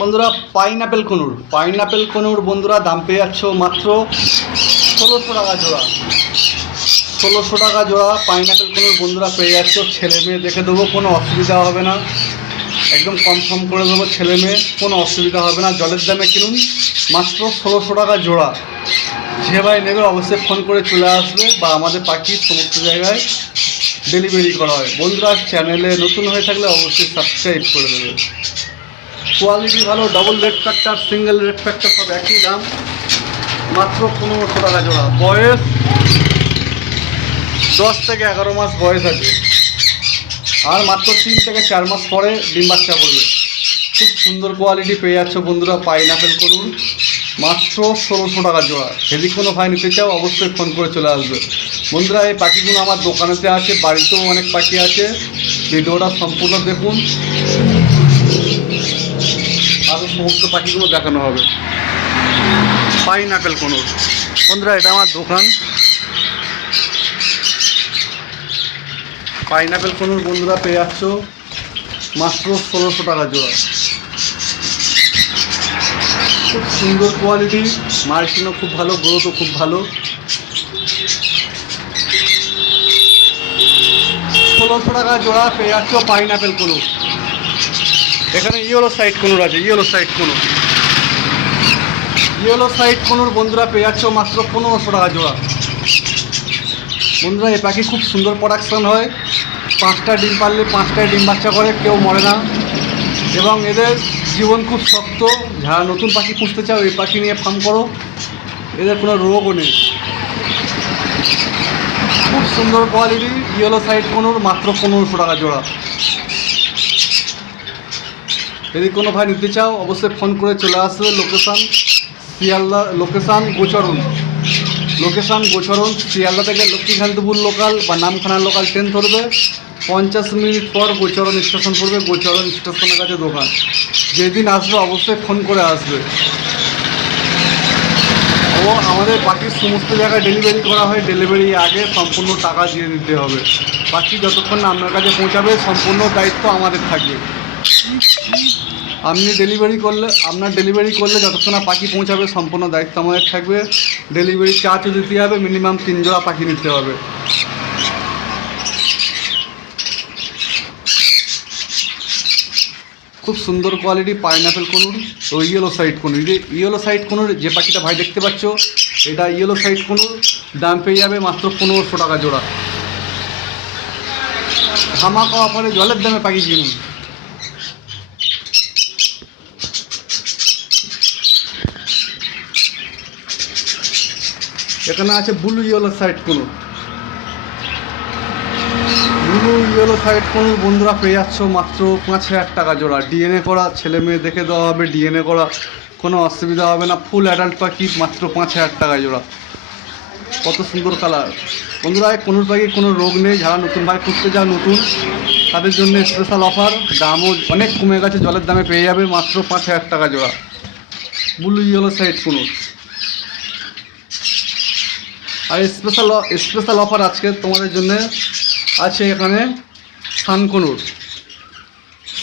বন্ধুরা pineapple conure বন্ধুরা দাম পেয়ে যাচ্ছ মাত্র ১৬০০ টাকা জোড়া। ১৬০০ টাকা জোড়া পাইনাপেল কনুর বন্ধুরা পেয়ে যাচ্ছ। ছেলে মেয়ে দেখে দেবো, কোনো অসুবিধা হবে না, একদম কনফার্ম করে দেবো। ছেলে মেয়ে কোনো অসুবিধা হবে না। জলের দামে কিনুন, মাত্র ১৬০০ টাকা জোড়া। যে ভাই নেবে অবশ্যই ফোন করে চলে আসবে, বা আমাদের পাখি সমস্ত জায়গায় ডেলিভারি করা হয়। বন্ধুরা চ্যানেলে নতুন হয়ে থাকলে অবশ্যই সাবস্ক্রাইব করে দেবে। কোয়ালিটি ভালো, double red factor, single red factor সব একই দাম, মাত্র ১৫০০ টাকা জোড়া। বয়স 10 থেকে 11 মাস বয়স আছে, আর মাত্র 3 থেকে 4 মাস পরে ডিম বাচ্চা করবে। খুব সুন্দর কোয়ালিটি পেয়ে যাচ্ছ বন্ধুরা পাইনাপেল করুন, মাত্র ১৬০০ টাকা জোড়া। যদি কোনো ভাই নিতে চাও অবশ্যই ফোন করে চলে আসবে। বন্ধুরা এই পাখিগুলো আমার দোকানেতে আছে, বাড়িতেও অনেক পাখি আছে। ভিডিওটা সম্পূর্ণ দেখুন, আরও সমস্ত পাখিগুলো দেখানো হবে। পাইনাপেল কনুর বন্ধুরা, এটা আমার দোকান। পাইনাপেল কনুর বন্ধুরা পেয়ে যাচ্ছ মাত্র ১৬০০ টাকা জোড়া। খুব সুন্দর কোয়ালিটি, মার্কিনও খুব ভালো, গ্রোথও খুব ভালো। ১৬০০ টাকা জোড়া পেয়ে যাচ্ছ পাইনাপেল কনুর। এখানে ইয়েলো সাইড কনুর আছে, ইয়েলো সাইড কনুর বন্ধুরা পেয়ে যাচ্ছ মাত্র ১৫০০ টাকা জোড়া। বন্ধুরা এই পাখি খুব সুন্দর প্রোডাকশন হয়, 5টা ডিম পারলে 5টায় ডিম বাচ্চা করে, কেউ মরে না, এবং এদের জীবন খুব শক্ত। যারা নতুন পাখি পুষতে চাও এই পাখি নিয়ে ফার্ম করো, এদের কোনো রোগও নেই। খুব সুন্দর কোয়ালিটি ইয়েলো সাইড কনুর, মাত্র ১৫০০ টাকা জোড়া। যদি কোনো ভাই নিতে চাও অবশ্যই ফোন করে চলে আসবে। লোকেশান শিয়ালদা, লোকেশান গোচরণ শিয়ালদা থেকে লক্ষ্মীকান্তপুর লোকাল বা নামখানা লোকাল ট্রেন ধরবে, 50 মিনিট পর গোচরণ স্টেশন পড়বে। গোচরণ স্টেশনের কাছে দোকান। যেদিন আসবে অবশ্যই ফোন করে আসবে। ও আমাদের পাখির সমস্ত জায়গায় ডেলিভারি করা হয়, ডেলিভারি আগে সম্পূর্ণ টাকা দিয়ে দিতে হবে। পাখি যতক্ষণ না আপনার কাছে পৌঁছাবে সম্পূর্ণ দায়িত্ব আমাদের থাকবে। আপনার ডেলিভারি করলে যতক্ষণ না পাখি পৌঁছাবে সম্পূর্ণ দায়িত্ব আমাদের থাকবে। ডেলিভারি চার্জও দিতে হবে, মিনিমাম 3 জোড়া পাখি নিতে হবে। খুব সুন্দর কোয়ালিটি পাইনাপেল কনুর ও yellow side conure. Yellow side conure যে পাখিটা ভাই দেখতে পাচ্ছ, এটা ইয়েলো সাইড কনুর, দাম পেয়ে যাবে মাত্র ১৫০০ টাকা জোড়া। ধামাকা অফারে জলের দামে পাখি কিনুন। এখানে আছে ব্লু ইয়েলো সাইড কনুর। বন্ধুরা পেয়ে যাচ্ছ মাত্র ৫০০০ টাকা জোড়া। ডিএনএ করা, ছেলে মেয়ে দেখে দেওয়া হবে, ডিএনএ করা, কোনো অসুবিধা হবে না। ফুল অ্যাডাল্ট পাখি, মাত্র ৫০০০ টাকা জোড়া। কত সুন্দর কালার। বন্ধুরা এই কনুর পাখি কোনো রোগ নেই। যারা নতুন ভাই খুঁজতে চাও নতুন, তাদের জন্য স্পেশাল অফার। দামও অনেক কমে গেছে, জলের দামে পেয়ে যাবে মাত্র ৫০০০ টাকা জোড়া ব্লু ইয়েলো সাইড কনুর। আর স্পেশাল অফার আজকে তোমাদের জন্য আছে। এখানে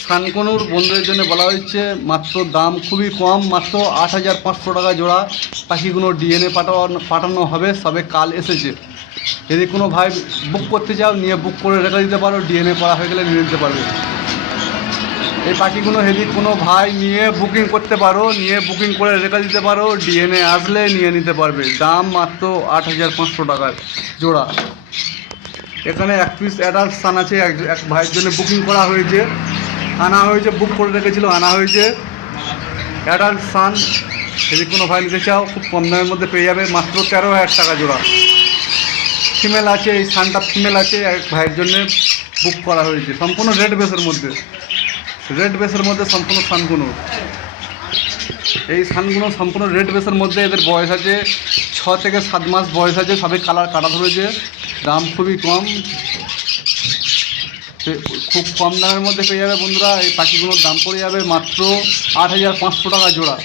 সানকনুর বন্ধুদের জন্য বলা হয়েছে, মাত্র দাম খুবই কম, মাত্র ৮৫০০ টাকা জোড়া। পাখিগুলো ডিএনএ পাঠানো হবে, সবে কাল এসেছে। যদি কোনো ভাই বুক করতে চাও নিয়ে বুক করে রেখে দিতে পারো, ডিএনএ করা হয়ে গেলে নিয়ে নিতে পারবে। এই পাখিগুলো যদি কোনো ভাই নিয়ে বুকিং করতে পারো, নিয়ে বুকিং করে রেখে দিতে পারো, ডিএনএ আসলে নিয়ে নিতে পারবে। দাম মাত্র ৮৫০০ টাকার জোড়া। এখানে 1 পিস অ্যাডাল্ট সান আছে, এক ভাইয়ের জন্য বুকিং করা হয়েছে, আনা হয়েছে, বুক করে রেখেছিল, আনা হয়েছে অ্যাডাল্ট সান। যদি কোনো ভাই নিতে চাও খুব কম দামের মধ্যে পেয়ে যাবে, মাত্র ১৩০০০ টাকা জোড়া। ফিমেল আছে, এই সানটা ফিমেল আছে, এক ভাইয়ের জন্য বুক করা হয়েছে, সম্পূর্ণ রেড বেসের মধ্যে সম্পূর্ণ সানগুলো। এই সানগুলো সম্পূর্ণ রেড বেসের মধ্যে। এদের বয়স আছে 6 থেকে 7 মাস বয়স আছে, সবে কালার কাটা ধরেছে। দাম খুবই কম, খুব কম দামের মধ্যে পেয়ে যাবে বন্ধুরা। এই পাখিগুলোর দাম পড়ে যাবে মাত্র ৮৫০০ টাকা জোড়া।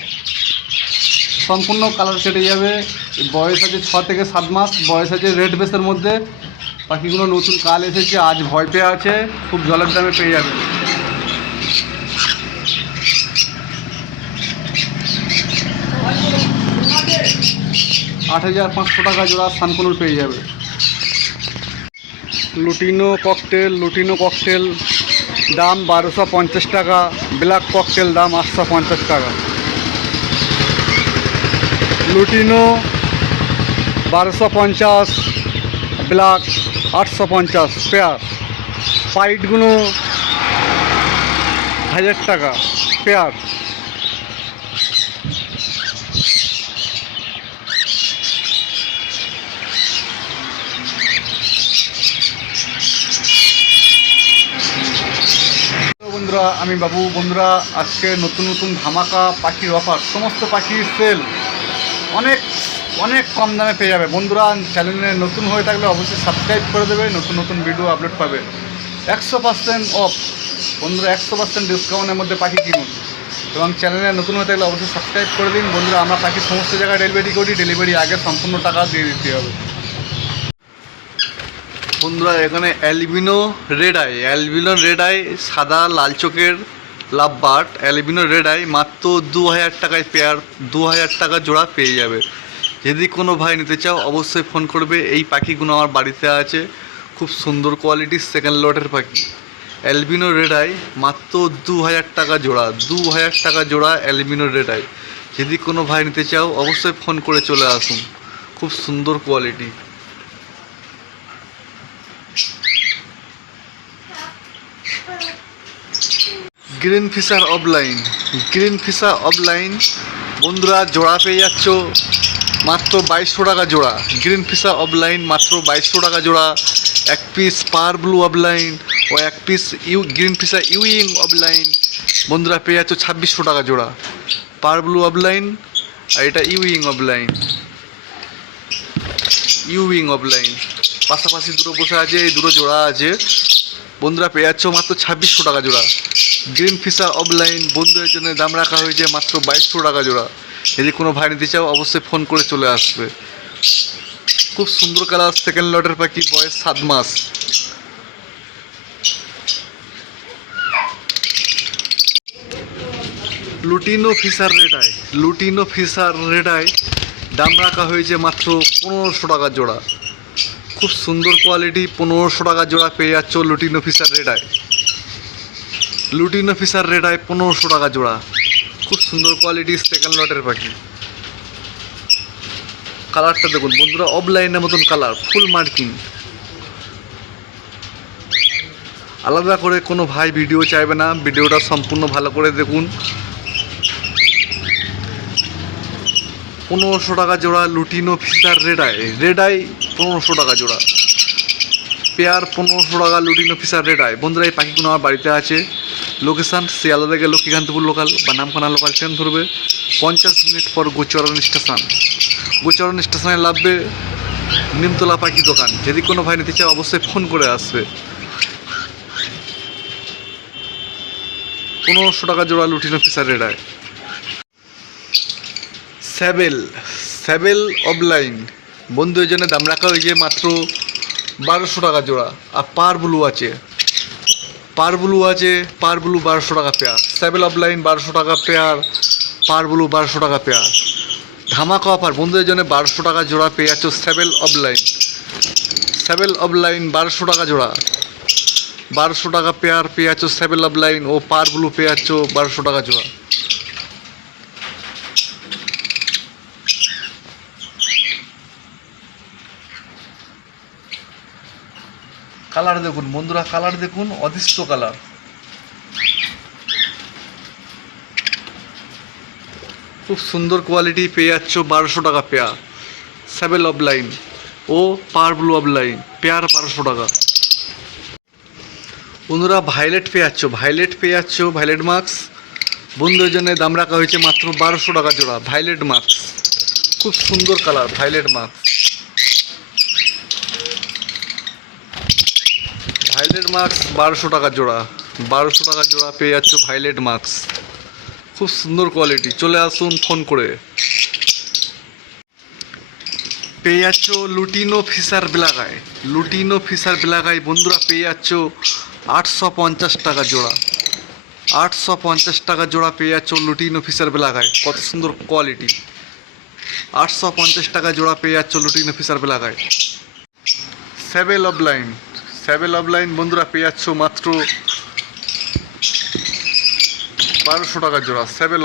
সম্পূর্ণ কালার কেটে যাবে। বয়স আছে 6 থেকে 7 মাস বয়স আছে, রেড বেসের মধ্যে। পাখিগুলো নতুন কাল এসেছে, আজ ভয় পেয়ে আছে, খুব জলের দামে পেয়ে যাবে। 8,500 টাকা জোড়া সানকুনুর পেয়ে যাবে। লুটিনো ককটেল দাম 1250 টাকা, ব্ল্যাক ককটেল দাম 850 টাকা। Lutino 1250, black 850 pair. পাইটগুলো 1000 টাকা পেয়ার। বন্ধুরা আমি বাবু। বন্ধুরা আজকে নতুন ধামাকা পাখির অফার, সমস্ত পাখির সেল অনেক অনেক কম দামে পেয়ে যাবে। বন্ধুরা চ্যানেলে নতুন হয়ে থাকলে অবশ্যই সাবস্ক্রাইব করে দেবে, নতুন ভিডিও আপলোড পাবে। 100% অফ বন্ধুরা, 100% ডিসকাউন্টের মধ্যে পাখি কিনুন। এবং চ্যানেলে নতুন হয়ে থাকলে অবশ্যই সাবস্ক্রাইব করে দিন। বন্ধুরা আমরা পাখি সমস্ত জায়গায় ডেলিভারি করি, ডেলিভারি আগে সম্পূর্ণ টাকা দিয়ে দিতে হবে। বন্ধুরা এখানে অ্যালবিনো রেড আই সাদা লাল চোখের লাভবার্ড, অ্যালবিনো রেড আই মাত্র 2000 টাকায় পেয়ার, 2000 টাকা জোড়া পেয়ে যাবে। যদি কোনো ভাই নিতে চাও অবশ্যই ফোন করবে। এই পাখিগুলো আমার বাড়িতে আছে, খুব সুন্দর কোয়ালিটির সেকেন্ড লটের পাখি। অ্যালবিনো রেড আই মাত্র 2000 টাকা জোড়া, 2000 টাকা জোড়া অ্যালবিনো রেড আই। যদি কোনো ভাই নিতে চাও অবশ্যই ফোন করে চলে আসুন, খুব সুন্দর কোয়ালিটি। গ্রিন ফিশার অফলাইন বন্ধুরা জোড়া পেয়ে যাচ্ছ মাত্র 2200 টাকা জোড়া। গ্রিন ফিশার অফলাইন মাত্র 2200 টাকা জোড়া। এক পিস পার ব্লু অফলাইন ও এক পিস গ্রিন ফিশার ইউইং অফলাইন বন্ধুরা পেয়ে যাচ্ছ 2600 টাকা জোড়া। পার ব্লু অফলাইন আর এটা ইউইং অফলাইন পাশাপাশি দুটো বসে আছে, এই দুটো জোড়া আছে বন্ধুরা পেয়ে যাচ্ছ মাত্র 2600 টাকা জোড়া। গ্রিন ফিশার অফলাইন বন্ধুদের জন্য দাম রাখা হয়েছে মাত্র 2200 টাকা জোড়া। যদি কোনো ভাই নিতে চাও অবশ্যই ফোন করে চলে আসবে। খুব সুন্দর কালার, সেকেন্ড লটের পাখি, বয়স 7 মাস। লুটিনো ফিশার রেড আই দাম রাখা হয়েছে মাত্র 1500 টাকা জোড়া। খুব সুন্দর কোয়ালিটি, 1500 টাকা জোড়া পেয়ে যাচ্ছ লুটিনো ফিশার রেড আই 1500 টাকা জোড়া। খুব সুন্দর কোয়ালিটি সেকেন্ড লটের পাখি। কালারটা দেখুন বন্ধুরা, অফলাইনের মতন কালার, ফুল মার্কিং। আলাদা করে কোনো ভাই ভিডিও চাইবে না, ভিডিওটা সম্পূর্ণ ভালো করে দেখুন। 1500 টাকা জোড়া লুটিনো ফিশার রেড আই 1500 টাকা জোড়া পেয়ার। 1500 টাকা লুটিনো ফিশার রেড আই। বন্ধুরা এই পাখিগুলো আমার বাড়িতে আছে। লোকেশান শিয়ালদা থেকে লক্ষ্মীকান্তপুর লোকাল বা নামখানা লোকাল ট্রেন ধরবে, 50 মিনিট পর গোচরণ স্টেশনে নামবে নিমতলা পাখি দোকান। যদি কোনো ভাই নিতে চায় অবশ্যই ফোন করে আসবে। 1500 টাকা জোড়া lutino fisher red eye. Sable offline বন্ধুদের জন্য দাম রাখা হয়েছে মাত্র 1200 টাকা জোড়া। আর পার ব্লু আছে 1200 টাকা পেয়ার। স্যাবেল অফলাইন 1200 টাকা পেয়ার, পার ব্লু 1200 টাকা পেয়ার। ধামাকা অফার বন্ধুদের জন্য 1200 টাকা জোড়া পেয়ে যাচ্ছ স্যাবেল অফলাইন 1200 টাকা জোড়া, 1200 টাকা পেয়ার পেয়ে যাচ্ছ স্যাবেল অফলাইন ও পার ব্লু পেয়ে যাচ্ছ 1200 টাকা জোড়া। কালার দেখুন বন্ধুরা, কালার দেখুন, অদৃশ্য কালার। খুব সুন্দর কোয়ালিটি পেয়ে যাচ্ছ 1200 টাকা পেয়ার। স্যাবেল অফলাইন ও পার ব্লু অফলাইন পেয়ার 1200 টাকা। বন্ধুরা ভাইলেট পেয়ে যাচ্ছ ভাইলেট মাস্ক বন্ধুদের জন্য দাম রাখা হয়েছে মাত্র 1200 টাকা জোড়া। ভাইলেট মাস্ক খুব সুন্দর কালার, ভাইলেট মাস্ক 1200 টাকা জোড়া। 1200 টাকা জোড়া পেয়ে যাচ্ছ ভাইলেট মাস্ক, খুব সুন্দর কোয়ালিটি। চলে আসুন ফোন করে। পেয়ে যাচ্ছ লুটিনো ফিশার ব্ল্যাক আই বন্ধুরা পেয়ে যাচ্ছ 850 টাকা জোড়া। 850 টাকা জোড়া পেয়ে যাচ্ছ লুটিনো ফিশার ব্ল্যাক আই। কত সুন্দর কোয়ালিটি। 850 টাকা জোড়া পেয়ে যাচ্ছ লুটিনো ফিশার বেলাগায়। স্যাবেল অফ লাইন বন্ধুরা পেয়ে যাচ্ছ মাত্র 1200 টাকা জোড়া। স্যাবেল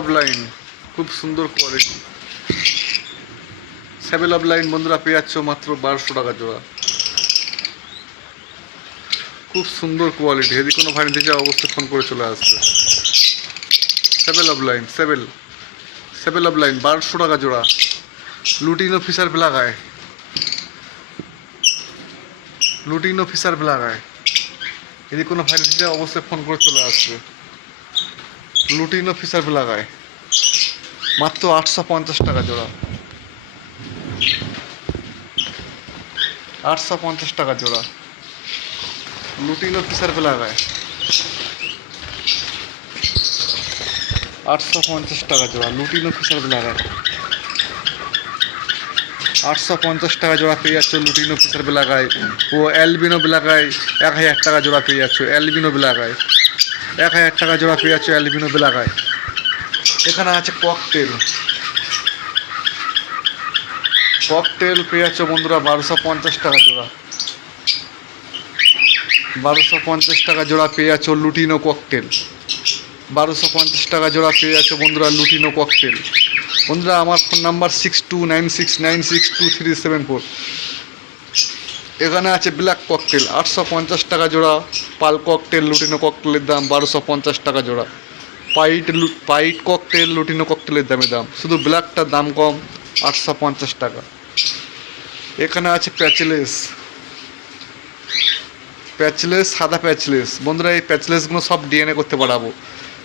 অফ লাইন খুব সুন্দর কোয়ালিটি। স্যাবেল অফ লাইন বন্ধুরা পেয়ে যাচ্ছ মাত্র 1200 টাকা জোড়া। খুব সুন্দর কোয়ালিটি। যদি কোনো ভাই নিতে চাও অবশ্যই ফোন করে চলে আসবে। স্যাবেল অফ লাইন 1200 টাকা জোড়া। লুটিনো ফিশার বেলাগায়। যদি কোনো ভাই নিতে চাও অবশ্যই ফোন করে চলে আসবে। লুটিনো ফিশার বেলাগায় মাত্র 850 টাকা জোড়া। 850 টাকা জোড়া লুটিনো ফিশার বেলাগায়। 850 টাকা জোড়া লুটিনো ফিশার বেলাগায়। 850 টাকা জোড়া পেয়ে যাচ্ছ লুটিনো ফিশার বেলাগায়। ও অ্যালবিনো বেলাগায় 1000 টাকা জোড়া পেয়ে যাচ্ছ। অ্যালবিনো বেলাগায় 1000 টাকা জোড়া পেয়ে যাচ্ছ অ্যালবিনো বেলাগায়। এখানে আছে ককটেল পেয়ে যাচ্ছ বন্ধুরা 1250 টাকা জোড়া। 1250 টাকা জোড়া পেয়ে যাচ্ছ লুটিনো ককটেল। 1250 টাকা জোড়া পেয়ে যাচ্ছ বন্ধুরা লুটিনো ককটেল। বন্ধুরা আমার ফোন নাম্বার 6296962374। এখানে আছে ব্ল্যাক ককটেল 850 টাকা জোড়া। পাল ককটেল লুটিনো ককটেলের দাম 1250 টাকা জোড়া। পাইট ককটেল লুটিনো ককটেলের দাম, শুধু ব্ল্যাকটার দাম কম 850 টাকা। এখানে আছে প্যাচলেস সাদা প্যাচলেস। বন্ধুরা এই প্যাচলেসগুলো সব ডিএনএ করতে পারাবো।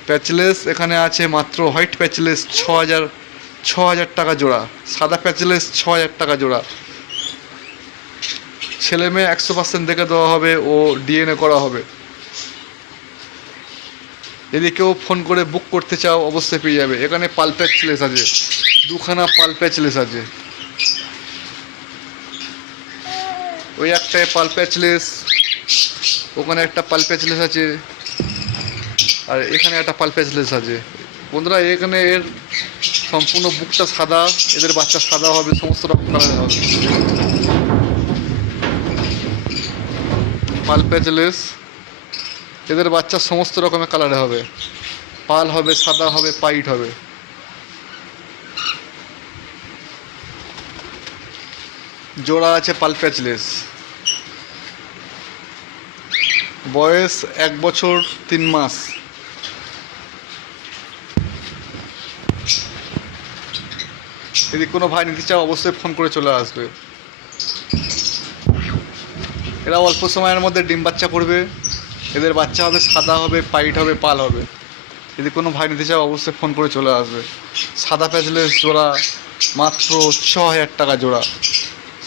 প্যাচলেস এখানে আছে মাত্র হোয়াইট প্যাচলেস 6000 টাকা জোড়া। সাদা প্যাচলেস 6000 টাকা জোড়া। ছেলে মেয়ে 100% দেখে দেওয়া হবে ও ডিএনএ করা হবে। যদি কেউ ফোন করে বুক করতে চাও অবশ্যই পেয়ে যাবে। এখানে পাল প্যাচলেস আছে, দুখানা পাল প্যাচলেস আছে। ওই একটাই পাল প্যাচলেস, ওখানে একটা পাল প্যাচলেস আছে, আর এখানে একটা পাল প্যাচলেস আছে। বন্ধুরা এখানে এর সম্পূর্ণ বুকটা সাদা, এদের বাচ্চা সাদা হবে, সমস্ত রকম কালার হবে। পাল প্যাচলেস এদের বাচ্চা সমস্ত রকমের কালারে হবে। পাল হবে, সাদা হবে, পাইট হবে। জোড়া আছে পাল প্যাচলেস। বয়স 1 বছর 3 মাস। যদি কোনো ভাই নিতে চাও অবশ্যই ফোন করে চলে আসবে। এরা অল্প সময়ের মধ্যে ডিম বাচ্চা করবে। এদের বাচ্চা হবে, সাদা হবে, পাইট হবে, পাল হবে। যদি কোনো ভাই নিতে চাও অবশ্যই ফোন করে চলে আসবে। সাদা প্যাচলেস জোড়া মাত্র 6000 টাকা জোড়া।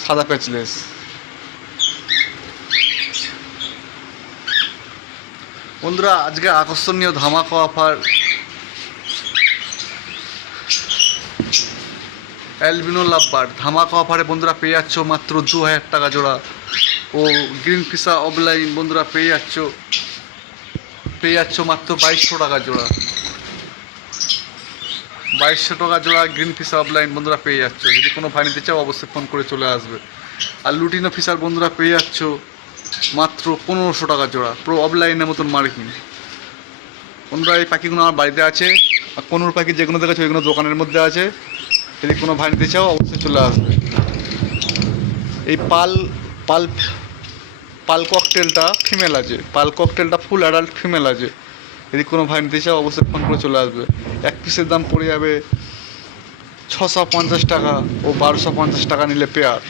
সাদা প্যাচলেস। বন্ধুরা আজকে আকর্ষণীয় ধামাকা অফার। অ্যালবিনো লাভবার্ড ধামাকা অফারে বন্ধুরা পেয়ে যাচ্ছ মাত্র 2000 টাকা জোড়া। ও গ্রিন ফিশার অফলাইন বন্ধুরা পেয়ে যাচ্ছ মাত্র 2200 টাকা জোড়া। 2200 টাকা জোড়া গ্রিন ফিশার অফলাইন বন্ধুরা পেয়ে যাচ্ছ। যদি কোনো ভাই নিতে চাও অবশ্যই ফোন করে চলে আসবে। আর লুটিনো ফিশার বন্ধুরা পেয়ে যাচ্ছ মাত্র 1500 টাকা জোড়া। পুরো অফলাইনের মতন মার্কিং। বন্ধুরা এই পাখিগুলো আমার বাড়িতে আছে, আর কোনোর পাখি যেগুলো দেখেছো ওইগুলো দোকানের মধ্যে আছে। যদি কোনো ভাই নিতে চাও অবশ্যই চলে আসবে। এই পাল ককটেলটা ফিমেল আছে। পাল ককটেলটা ফুল অ্যাডাল্ট ফিমেল আছে। যদি কোনো ভাই নিতে চাও অবশ্যই ফোন করে চলে আসবে। এক পিসের দাম পড়ে যাবে 650 টাকা ও 1250 টাকা নিলে পেয়ার।